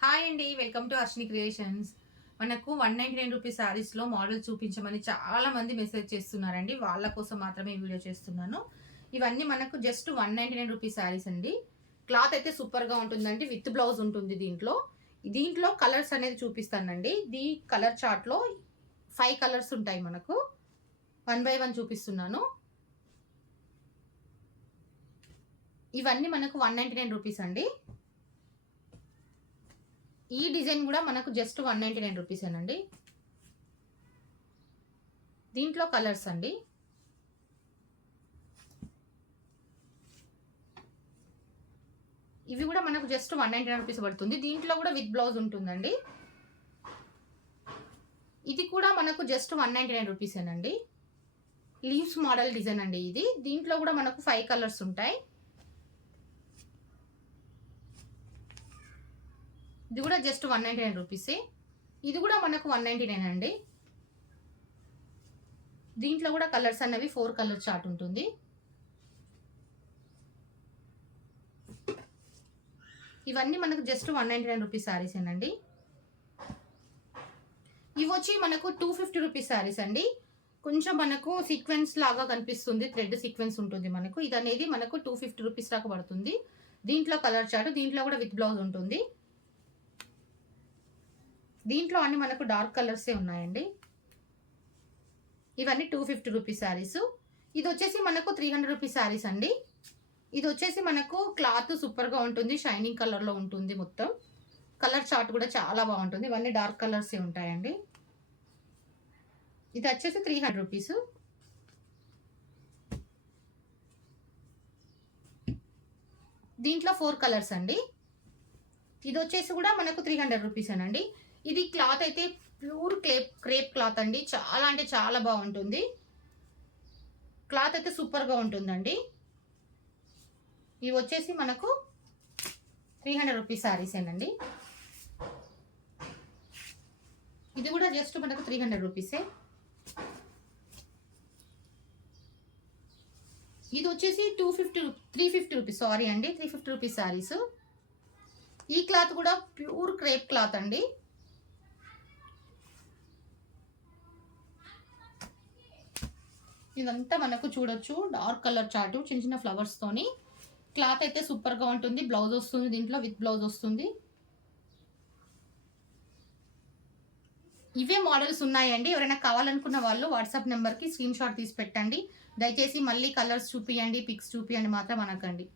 Hi అండి, welcome to Arshini creations. మనకు 199 rupees శారీస్లో మోడల్ చూపించమని చాలా మంది మెసేజ్ చేస్తున్నారండి. వాళ్ళ కోసం మాత్రమే ఈ వీడియో చేస్తున్నాను. ఇవన్నీ మనకు జస్ట్ 199 రూపీస్ శారీస్ అండి. క్లాత్ అయితే సూపర్గా ఉంటుందండి. విత్ బ్లౌజ్ ఉంటుంది దీంట్లో కలర్స్ అనేది చూపిస్తానండి. కలర్ చార్ట్లో 5 కలర్స్ ఉంటాయి మనకు. 1 బై 1 చూపిస్తున్నాను. ఇవన్నీ మనకు 199 రూపీస్ అండి. ఈ డిజైన్ కూడా మనకు జస్ట్ 199 రూపీసేనండి. దీంట్లో కలర్స్ అండి. ఇవి కూడా మనకు జస్ట్ 199 రూపీస్ పడుతుంది. దీంట్లో కూడా విత్ బ్లౌజ్ ఉంటుందండి. ఇది కూడా మనకు జస్ట్ 199 రూపీసేనండి. లీవ్స్ మోడల్ డిజైన్ అండి ఇది. దీంట్లో కూడా మనకు 5 కలర్స్ ఉంటాయి. ఇది కూడా జస్ట్ 199 రూపీసే. ఇది కూడా మనకు 199 అండి. దీంట్లో కూడా కలర్స్ అన్నవి 4 కలర్ చార్ట్ ఉంటుంది. ఇవన్నీ మనకు జస్ట్ 199 రూపీస్ శారీసేనండి. ఇవి వచ్చి మనకు 250 రూపీస్ శారీస్ అండి. కొంచెం మనకు సీక్వెన్స్ లాగా కనిపిస్తుంది, థ్రెడ్ సీక్వెన్స్ ఉంటుంది మనకు. ఇది అనేది మనకు 250 రూపీస్ దాకా పడుతుంది. దీంట్లో కలర్ చార్ట్, దీంట్లో కూడా విత్ బ్లౌజ్ ఉంటుంది. దీంట్లో అన్ని మనకు డార్క్ కలర్సే ఉన్నాయండి. ఇవన్నీ 250 రూపీస్ శారీస్. ఇది వచ్చేసి మనకు 300 రూపీస్ శారీస్ అండి. ఇది వచ్చేసి మనకు క్లాత్ సూపర్గా ఉంటుంది, షైనింగ్ కలర్లో ఉంటుంది మొత్తం. కలర్ చార్ట్ కూడా చాలా బాగుంటుంది. ఇవన్నీ డార్క్ కలర్సే ఉంటాయండి. ఇది వచ్చేసి 300 రూపీస్. దీంట్లో 4 కలర్స్ అండి. ఇది వచ్చేసి కూడా మనకు 300 రూపీసేనండి. ఇది క్లాత్ అయితే ప్యూర్ క్రేప్ క్లాత్ అండి. చాలా అంటే చాలా బాగుంటుంది. క్లాత్ అయితే సూపర్గా ఉంటుందండి. ఇవి వచ్చేసి మనకు 300 రూపీస్ శారీసేనండి. ఇది కూడా జస్ట్ మనకు 300 రూపీసే. ఇది వచ్చేసి 350 రూపీస్, సారీ అండి, 350 రూపీస్ శారీస్. ఈ క్లాత్ కూడా ప్యూర్ క్రేప్ క్లాత్ అండి. ఇదంతా మనకు చూడొచ్చు డార్క్ కలర్ చార్ట్, చిన్న చిన్న ఫ్లవర్స్ తోని. క్లాత్ అయితే సూపర్గా ఉంటుంది. బ్లౌజ్ వస్తుంది, దీంట్లో విత్ బ్లౌజ్ వస్తుంది. ఇవే మోడల్స్ ఉన్నాయండి. ఎవరైనా కావాలనుకున్న వాళ్ళు వాట్సాప్ నెంబర్కి స్క్రీన్ షాట్ తీసి పెట్టండి. దయచేసి మళ్ళీ కలర్స్ చూపియండి, పిక్స్ చూపియండి మాత్రం అనకండి.